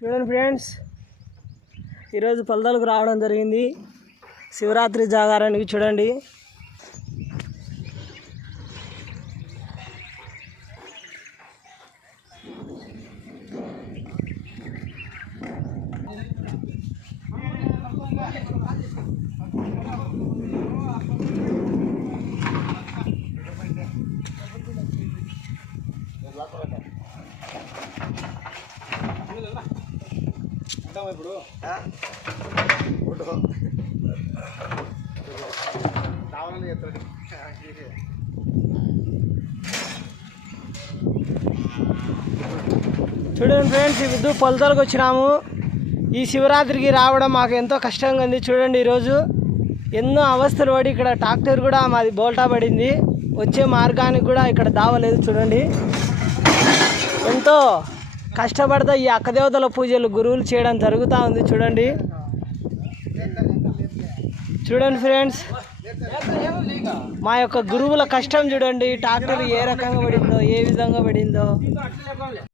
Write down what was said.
చూడండి ఫ్రెండ్స్, ఈరోజు పొలదలకు రావడం జరిగింది శివరాత్రి జాగారానికి. చూడండి ఇప్పుడు చూడండి ఫ్రెండ్స్, ఇప్పుడు పొలదలకు వచ్చినాము. ఈ శివరాత్రికి రావడం మాకు ఎంతో కష్టంగా ఉంది. చూడండి ఈరోజు ఎన్నో అవస్థలు పడి ఇక్కడ ట్రాక్టర్ కూడా మాది బోల్టా పడింది. వచ్చే మార్గానికి కూడా ఇక్కడ దావలేదు. చూడండి ఎంతో కష్టపడతా ఈ అక్కదేవతల పూజలు గురువులు చేయడం జరుగుతూ ఉంది. చూడండి చూడండి ఫ్రెండ్స్, మా యొక్క గురువుల కష్టం చూడండి. ట్రాక్టర్ ఏ రకంగా పడిందో, ఏ విధంగా పడిందో.